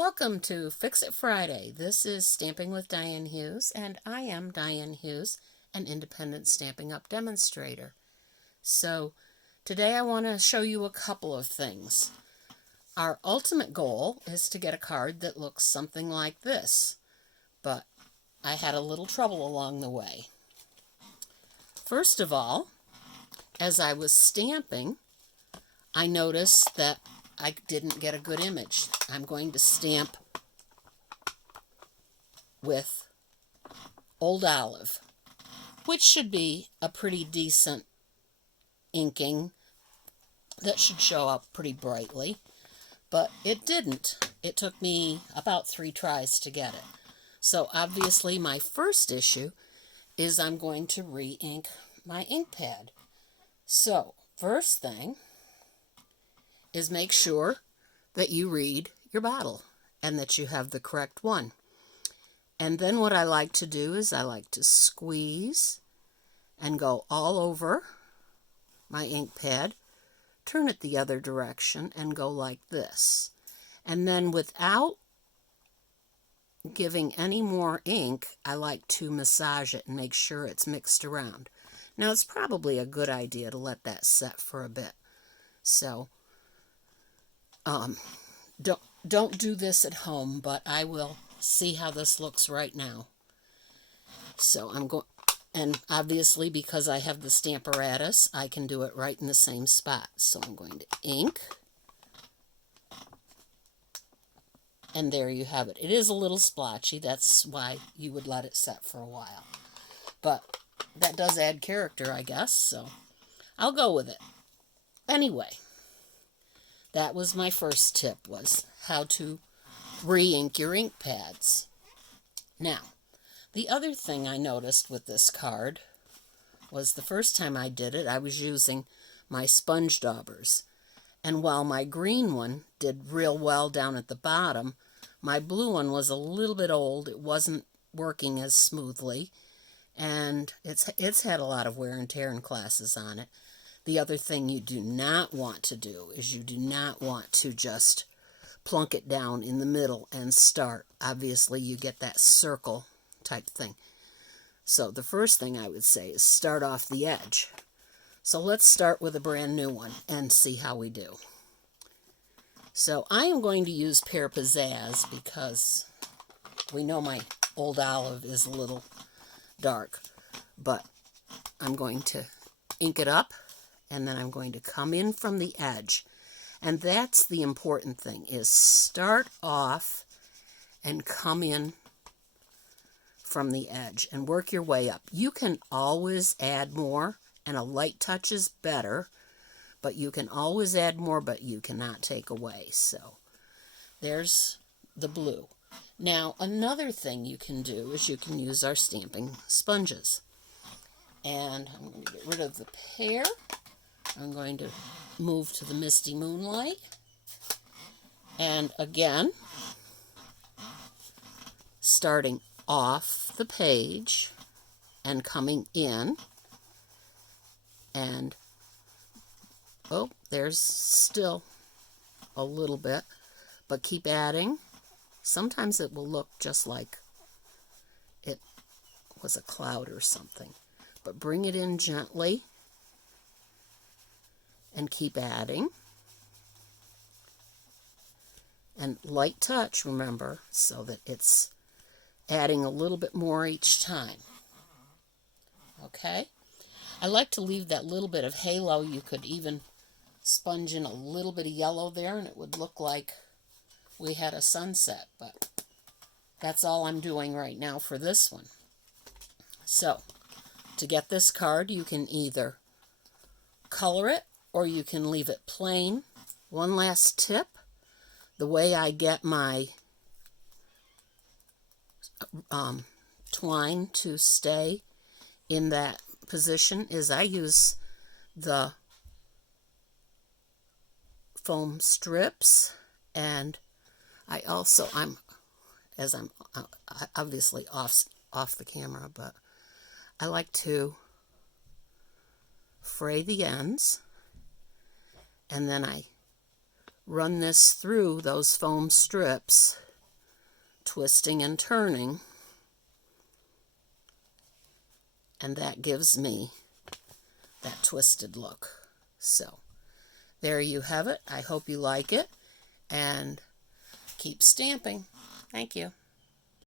Welcome to Fix It Friday. This is Stamping with Diane Hughes, and I am Diane Hughes, an independent Stampin' Up demonstrator. So today I want to show you a couple of things. Our ultimate goal is to get a card that looks something like this, but I had a little trouble along the way. First of all, as I was stamping, I noticed that I didn't get a good image. I'm going to stamp with Old Olive, which should be a pretty decent inking that should show up pretty brightly, but it didn't. It took me about 3 tries to get it. So obviously my first issue is I'm going to re-ink my ink pad. So first thing is make sure that you read your bottle and that you have the correct one. And then what I like to do is I like to squeeze and go all over my ink pad, turn it the other direction and go like this. And then without giving any more ink, I like to massage it and make sure it's mixed around. Now it's probably a good idea to let that set for a bit. So don't do this at home, but I will see how this looks right now. So I'm going, and obviously because I have the Stamparatus, I can do it right in the same spot. So I'm going to ink, and there you have it. It is a little splotchy, that's why you would let it set for a while. But that does add character, I guess, so I'll go with it. Anyway, that was my first tip, was how to re-ink your ink pads. Now, the other thing I noticed with this card was the first time I did it, I was using my sponge daubers. And while my green one did real well down at the bottom, my blue one was a little bit old. It wasn't working as smoothly, and it's had a lot of wear and tear and classes on it. The other thing you do not want to do is you do not want to just plunk it down in the middle and start. Obviously, you get that circle type thing. So the first thing I would say is start off the edge. So let's start with a brand new one and see how we do. So I am going to use Pear Pizzazz because we know my Old Olive is a little dark, but I'm going to ink it up. And then I'm going to come in from the edge. And that's the important thing, is start off and come in from the edge and work your way up. You can always add more, and a light touch is better, but you can always add more, but you cannot take away. So there's the blue. Now, another thing you can do is you can use our stamping sponges. And I'm going to get rid of the pear. I'm going to move to the Misty Moonlight, and again, starting off the page and coming in, and oh, there's still a little bit, but keep adding. Sometimes it will look just like it was a cloud or something, but bring it in gently. And keep adding. And light touch, remember, so that it's adding a little bit more each time. Okay? I like to leave that little bit of halo. You could even sponge in a little bit of yellow there, and it would look like we had a sunset. But that's all I'm doing right now for this one. So, to get this card, you can either color it, or you can leave it plain. One last tip, the way I get my twine to stay in that position is I use the foam strips, and I also, I'm obviously off the camera, but I like to fray the ends, and then I run this through those foam strips twisting and turning, and that gives me that twisted look. So there you have it. I hope you like it, and keep stamping. Thank you.